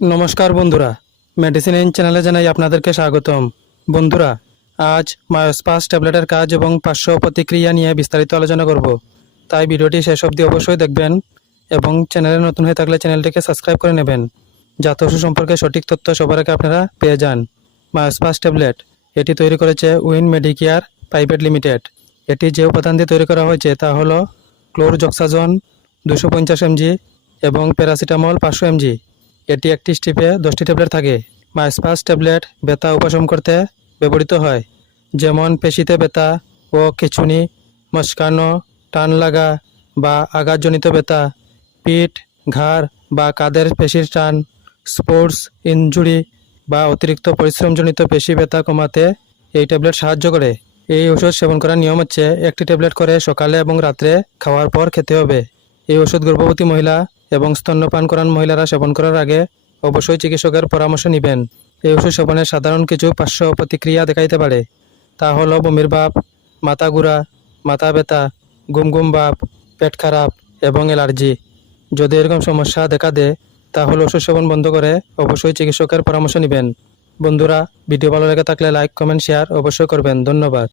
নমস্কার বন্ধুরা medicine in চ্যানেলে জানাই আপনাদেরকে স্বাগতম। বন্ধুরা, আজ মায়োস্পাস ট্যাবলেটের কাজ এবং পার্শ্ব প্রতিক্রিয়া নিয়ে বিস্তারিত আলোচনা করব। তাই ভিডিওটি শেষ অবধি অবশ্যই দেখবেন এবং চ্যানেলে নতুন হয়ে থাকলে চ্যানেলটিকে সাবস্ক্রাইব করে নেবেন, যাতে ওষুধ সম্পর্কে সঠিক তথ্য সবার আগে আপনারা পেয়ে যান। মায়োস্পাস ট্যাবলেট, এটি তৈরি করেছে উইন মেডিকেয়ার প্রাইভেট লিমিটেড। এটি যে উপাদান দিয়ে তৈরি করা হয়েছে তা হলো ক্লোরজক্সাজন দুশো পঞ্চাশ এমজি এবং প্যারাসিটামল পাঁচশো এমজি। এটি একটি স্ট্রিপে দশটি ট্যাবলেট থাকে। মাইসপাস ট্যাবলেট ব্যথা উপশম করতে ব্যবহৃত হয়, যেমন পেশিতে ব্যথা ও খিচুনি, মস্কানো, টান লাগা বা আঘাতজনিত ব্যথা, পিঠ, ঘাড় বা কাদের পেশির টান, স্পোর্টস, ইনজুরি বা অতিরিক্ত পরিশ্রমজনিত পেশি ব্যথা কমাতে এই ট্যাবলেট সাহায্য করে। এই ওষুধ সেবন করার নিয়ম হচ্ছে, একটি ট্যাবলেট করে সকালে এবং রাত্রে খাওয়ার পর খেতে হবে। এই ওষুধ গর্ভবতী মহিলা এবং স্তন্যপান করান মহিলারা সেবন করার আগে অবশ্যই চিকিৎসকের পরামর্শ নেবেন। এই ওষুধ সেবনের সাধারণ কিছু পার্শ্ব প্রতিক্রিয়া দেখাইতে পারে। তা হল বমির ভাব, মাথা ঘুরা, মাথা ব্যথা গুম গুম ভাব, পেট খারাপ এবং অ্যালার্জি। যদি এরকম সমস্যা দেখা দেয়, তাহলে ওষুধ সেবন বন্ধ করে অবশ্যই চিকিৎসকের পরামর্শ নেবেন। বন্ধুরা, ভিডিও ভালো লেগে থাকলে লাইক, কমেন্ট, শেয়ার অবশ্যই করবেন। ধন্যবাদ।